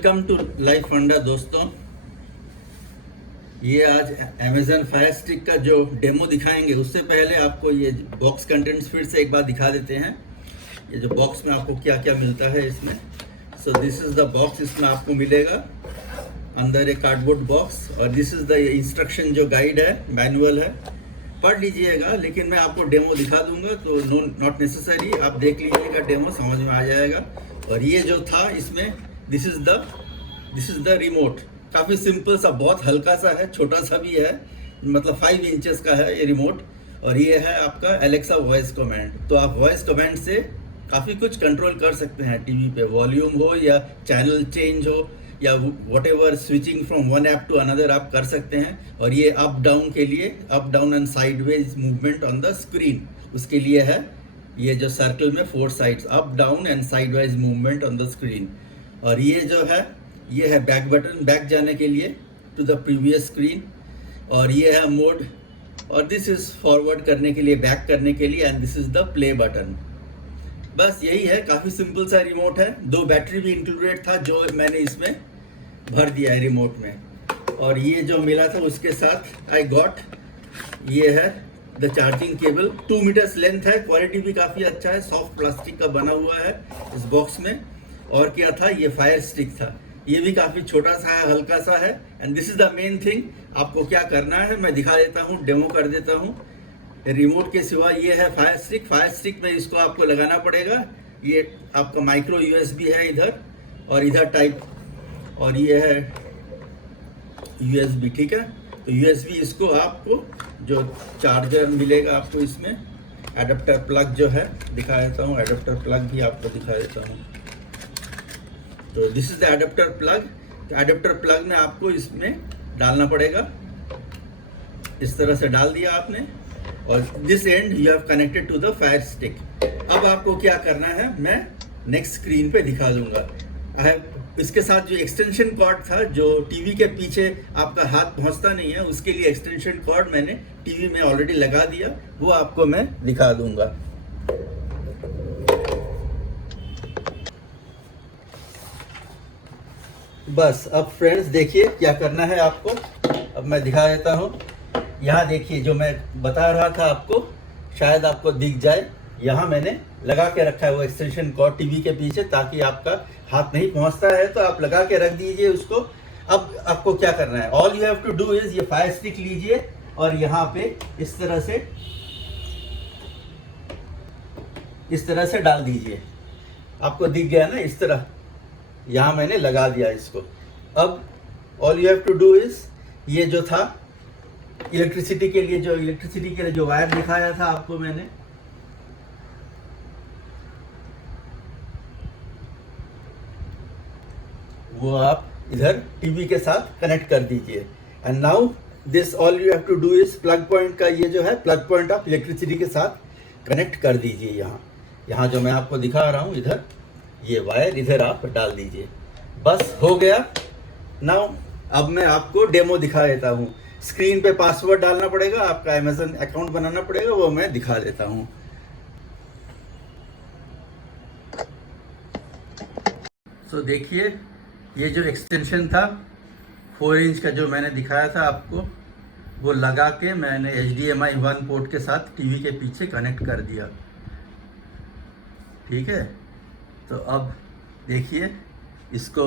Welcome to life फंडा दोस्तों। ये आज अमेजन फायर स्टिक का जो डेमो दिखाएंगे उससे पहले आपको ये बॉक्स कंटेंट्स फिर से एक बार दिखा देते हैं। ये जो बॉक्स में आपको क्या क्या मिलता है इसमें। So this is the box. इसमें आपको मिलेगा अंदर एक कार्डबोर्ड बॉक्स और दिस इज़ द इंस्ट्रक्शन जो गाइड है, मैनुअल है, पढ़ लीजिएगा। लेकिन मैं आपको डेमो दिखा दूंगा तो नॉट नेसेसरी, आप देख लीजिएगा, डेमो समझ में आ जाएगा। और ये जो था इसमें दिस इज़ द रिमोट। काफ़ी सिंपल सा, बहुत हल्का सा है, छोटा सा भी है, मतलब 5 इंचेस का है ये रिमोट। और ये है आपका एलेक्सा वॉइस कमांड। तो आप वॉइस कमांड से काफ़ी कुछ कंट्रोल कर सकते हैं। टीवी पे वॉल्यूम हो या चैनल चेंज हो या whatever, switching from one app to another आप कर सकते हैं। और ये अप डाउन के लिए, up down and sideways movement on the screen, उसके लिए है ये जो सर्कल में 4 sides, up down and sideways movement on the screen. और ये जो है ये है बैक बटन, बैक जाने के लिए टू द प्रीवियस स्क्रीन। और ये है मोड, और दिस इज फॉरवर्ड करने के लिए, बैक करने के लिए, and this is the play button. बस यही है, काफ़ी सिंपल सा रिमोट है। 2 बैटरी भी इंक्लूडेड था जो मैंने इसमें भर दिया है रिमोट में। और ये जो मिला था उसके साथ आई गॉट, ये है the charging cable, 2 meters length है, क्वालिटी भी काफ़ी अच्छा है, सॉफ्ट प्लास्टिक का बना हुआ है इस बॉक्स में। और क्या था, ये फायर स्टिक था, ये भी काफ़ी छोटा सा है, हल्का सा है। And this is the main thing. आपको क्या करना है मैं दिखा देता हूँ, डेमो कर देता हूँ। रिमोट के सिवा ये है फायर स्टिक। फायर स्टिक में इसको आपको लगाना पड़ेगा। ये आपका माइक्रो यूएसबी है इधर, और इधर टाइप, और ये है यूएसबी, ठीक है। तो यूएसबी, इसको आपको जो चार्जर मिलेगा आपको इसमें, एडाप्टर प्लग जो है दिखा देता हूँ, एडाप्टर प्लग भी आपको दिखा देता हूँ। तो this is the adapter plug. तो एडाप्टर प्लग में आपको इसमें डालना पड़ेगा, इस तरह से डाल दिया आपने, और this and you have connected to the fire stick. अब आपको क्या करना है मैं नेक्स्ट स्क्रीन पे दिखा दूंगा। इसके साथ जो एक्सटेंशन कॉर्ड था, जो टीवी के पीछे आपका हाथ पहुंचता नहीं है, उसके लिए एक्सटेंशन कॉर्ड मैंने टीवी में ऑलरेडी लगा दिया, वो आपको मैं दिखा दूंगा। बस अब फ्रेंड्स देखिए क्या करना है आपको। अब मैं दिखा देता हूँ। यहाँ देखिए, जो मैं बता रहा था आपको, शायद आपको दिख जाए, यहाँ मैंने लगा के रखा है वो एक्सटेंशन कॉर्ड टीवी के पीछे, ताकि आपका हाथ नहीं पहुँचता है तो आप लगा के रख दीजिए उसको। अब आपको क्या करना है, all you have to do is, ये फायर स्टिक लीजिए और यहाँ पे इस तरह से डाल दीजिए। आपको दिख गया ना, इस तरह यहाँ मैंने लगा दिया इसको। अब all you have to do is, ये जो था इलेक्ट्रिसिटी के लिए जो वायर दिखाया था आपको मैंने, वो आप इधर टीवी के साथ कनेक्ट कर दीजिए। And now this all you have to do is, plug point का ये जो है प्लग पॉइंट आप इलेक्ट्रिसिटी के साथ कनेक्ट कर दीजिए। यहाँ जो मैं आपको दिखा रहा हूँ, इधर ये वायर इधर आप डाल दीजिए। बस हो गया। नाउ अब मैं आपको डेमो दिखा देता हूँ। स्क्रीन पे पासवर्ड डालना पड़ेगा, आपका अमेजन अकाउंट बनाना पड़ेगा, वो मैं दिखा देता हूँ। तो देखिए, ये जो एक्सटेंशन था 4 इंच का जो मैंने दिखाया था आपको, वो लगा के मैंने HDMI 1 पोर्ट के साथ टीवी के पीछे कनेक्ट कर दिया, ठीक है। तो अब देखिए, इसको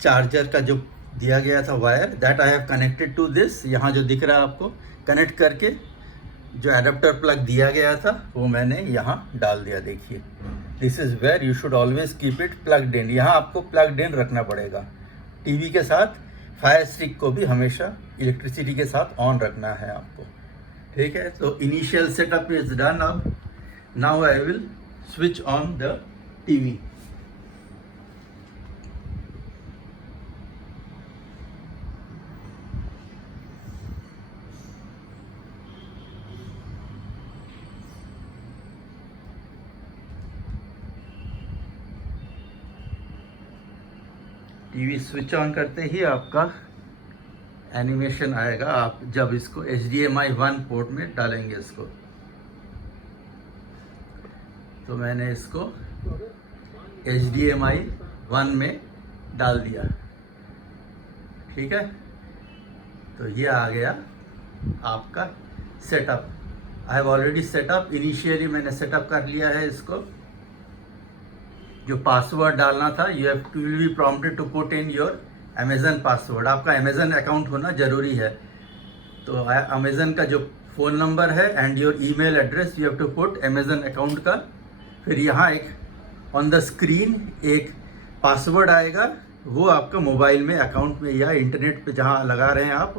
चार्जर का जो दिया गया था wire, that I have connected to this, यहाँ जो दिख रहा है आपको, कनेक्ट करके जो एडाप्टर प्लग दिया गया था वो मैंने यहाँ डाल दिया। देखिए, this is where you should always keep it plugged in. यहाँ आपको प्लग्ड इन रखना पड़ेगा टीवी के साथ। फायर स्टिक को भी हमेशा इलेक्ट्रिसिटी के साथ ऑन रखना है आपको, ठीक है। तो इनिशियल सेटअप इज डन। अब now I will switch on the TV. TV switch on करते ही आपका एनिमेशन आएगा, आप जब इसको HDMI 1 पोर्ट में डालेंगे इसको। तो मैंने इसको HDMI 1 में डाल दिया, ठीक है। तो ये आ गया आपका setup. I have already setup, initially मैंने सेटअप कर लिया है इसको। जो पासवर्ड डालना था, you have to be prompted to put in your Amazon password. आपका अमेजन अकाउंट होना जरूरी है। तो अमेजन का जो फ़ोन नंबर है and your email address, you have to put Amazon account का। फिर यहाँ एक ऑन द स्क्रीन एक पासवर्ड आएगा, वो आपका मोबाइल में अकाउंट में या इंटरनेट पे जहाँ लगा रहे हैं आप,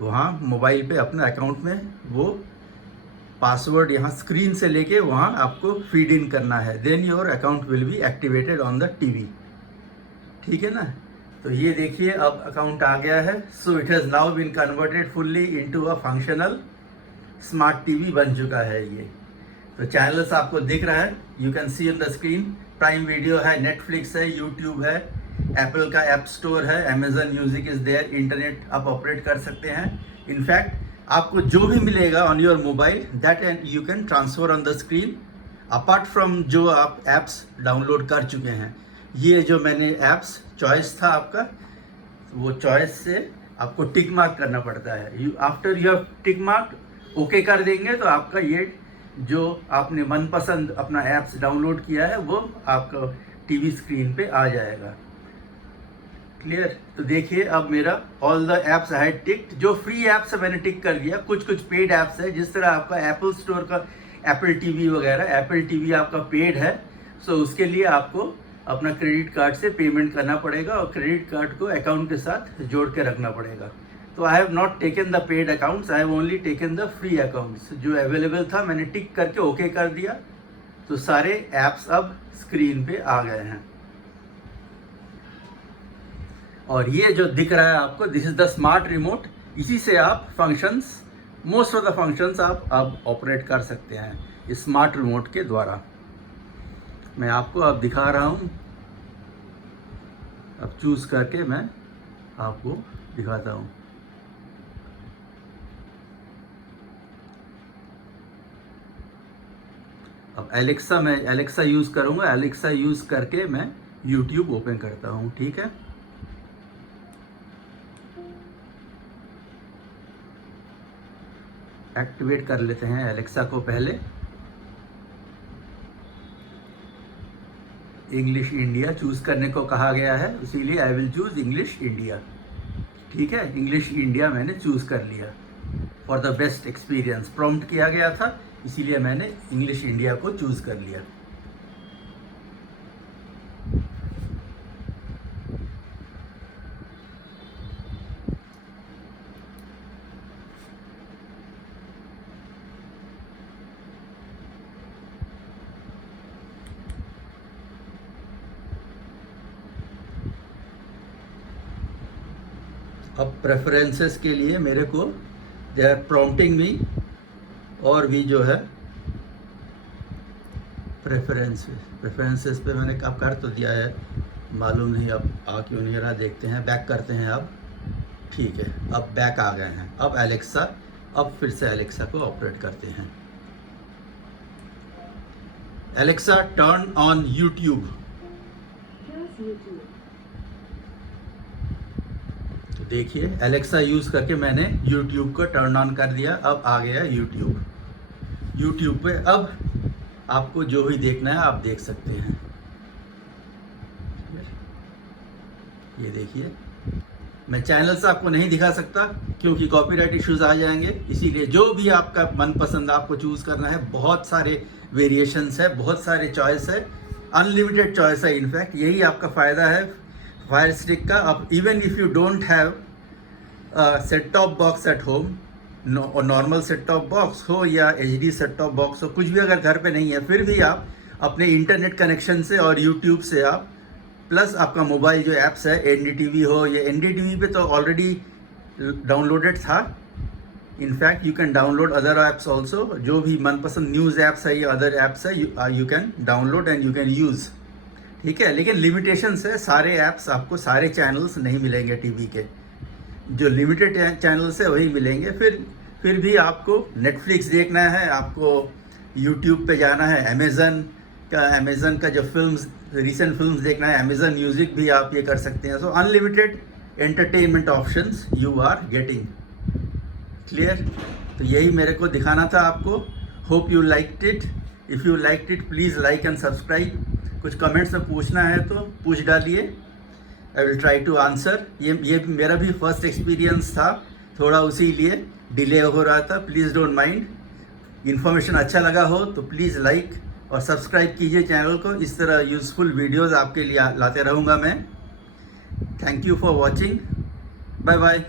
वहाँ मोबाइल पे अपने अकाउंट में वो पासवर्ड यहाँ स्क्रीन से लेके वहाँ आपको फीड इन करना है। Then your account will be activated on the TV, ठीक है ना। तो ये देखिए अब अकाउंट आ गया है। So it has now been converted fully into a functional smart TV बन चुका है ये। तो चैनल्स आपको दिख रहा है, you can see on the screen. Prime Video है, नेटफ्लिक्स है, यूट्यूब है, एप्पल का ऐप स्टोर है, Amazon Music is there, internet आप ऑपरेट कर सकते हैं। इनफैक्ट आपको जो भी मिलेगा on your mobile that and you can transfer on the screen, apart from जो आप ऐप्स डाउनलोड कर चुके हैं। ये जो मैंने ऐप्स चॉइस था आपका, वो चॉइस से आपको टिक मार्क करना पड़ता है। After you have tick mark okay कर देंगे तो आपका ये जो आपने मनपसंद अपना ऐप्स डाउनलोड किया है वो आपका टीवी स्क्रीन पे आ जाएगा। क्लियर। तो देखिए अब मेरा all the apps I had ticked. जो फ्री ऐप्स है मैंने टिक कर दिया, कुछ कुछ पेड ऐप्स है। जिस तरह आपका एप्पल स्टोर का एप्पल टीवी वगैरह, एप्पल टीवी आपका पेड है, सो उसके लिए आपको अपना क्रेडिट कार्ड से पेमेंट करना पड़ेगा और क्रेडिट कार्ड को अकाउंट के साथ जोड़ के रखना पड़ेगा। तो I have not taken the paid accounts, I have only taken the free accounts. जो अवेलेबल था मैंने टिक करके ओके कर दिया, तो सारे ऐप्स अब स्क्रीन पे आ गए हैं। और ये जो दिख रहा है आपको, this is the smart remote. इसी से आप functions, most of the functions आप अब ऑपरेट कर सकते हैं इस स्मार्ट रिमोट के द्वारा। मैं आपको अब दिखा रहा हूँ, अब चूज करके मैं आपको दिखाता हूँ। अब एलेक्सा, मैं एलेक्सा यूज़ करूँगा। एलेक्सा यूज़ करके मैं यूट्यूब ओपन करता हूँ, ठीक है। एक्टिवेट कर लेते हैं एलेक्सा को पहले। इंग्लिश इंडिया चूज़ करने को कहा गया है, इसीलिए I will choose English India, ठीक है। इंग्लिश इंडिया मैंने चूज़ कर लिया for the best experience. Prompt किया गया था, इसीलिए मैंने इंग्लिश इंडिया को चूज़ कर लिया। अब प्रेफरेंसेस के लिए मेरे को दे आर प्रॉम्प्टिंग मी, और भी जो है प्रेफरेंसेस पे मैंने अब कर तो दिया है, मालूम नहीं अब आ क्यों नहीं रहा, देखते हैं। बैक करते हैं अब, ठीक है। अब बैक आ गए हैं। अब एलेक्सा, अब फिर से एलेक्सा को ऑपरेट करते हैं। Alexa turn on YouTube. देखिए एलेक्सा यूज़ करके मैंने यूट्यूब को टर्न ऑन कर दिया। अब आ गया यूट्यूब। यूट्यूब पे अब आपको जो भी देखना है आप देख सकते हैं। ये देखिए, मैं चैनल्स आपको नहीं दिखा सकता क्योंकि कॉपीराइट इश्यूज आ जाएंगे, इसीलिए जो भी आपका मनपसंद आपको चूज़ करना है, बहुत सारे वेरिएशंस है, बहुत सारे चॉइस है, अनलिमिटेड चॉइस है। इनफैक्ट यही आपका फ़ायदा है फायर स्टिक का। अब even if you don't have set top box at home, normal set top box हो या HD सेट टॉप बॉक्स हो, कुछ भी अगर घर पे नहीं है, फिर भी आप अपने इंटरनेट कनेक्शन से और यूट्यूब से आप, प्लस आपका मोबाइल जो ऐप्स है, NDTV हो या NDTV पे तो ऑलरेडी डाउनलोडेड था। In fact you can download other apps also. जो भी मनपसंद न्यूज़ ऐप्स है या अदर ऐप्स है, you can download and you can use, ठीक है। लेकिन लिमिटेशंस है, सारे ऐप्स आपको, सारे चैनल्स नहीं मिलेंगे टीवी के। जो लिमिटेड चैनल्स है वही मिलेंगे। फिर भी आपको नेटफ्लिक्स देखना है, आपको यूट्यूब पे जाना है, अमेज़न का अमेज़न का जो फिल्म्स रीसेंट फिल्म्स देखना है, अमेज़न म्यूज़िक भी आप ये कर सकते हैं। So unlimited entertainment options you are getting. Clear? तो यही मेरे को दिखाना था आपको। Hope you liked it. If you liked it please like and subscribe. कुछ कमेंट्स में पूछना है तो पूछ डालिए, I will try to answer. ये मेरा भी फर्स्ट एक्सपीरियंस था, थोड़ा उसी लिए डिले हो रहा था, प्लीज़ डोंट माइंड। इन्फॉर्मेशन अच्छा लगा हो तो प्लीज़ लाइक और सब्सक्राइब कीजिए चैनल को। इस तरह यूज़फुल वीडियोज़ आपके लिए लाते रहूँगा मैं। Thank you for watching. Bye bye.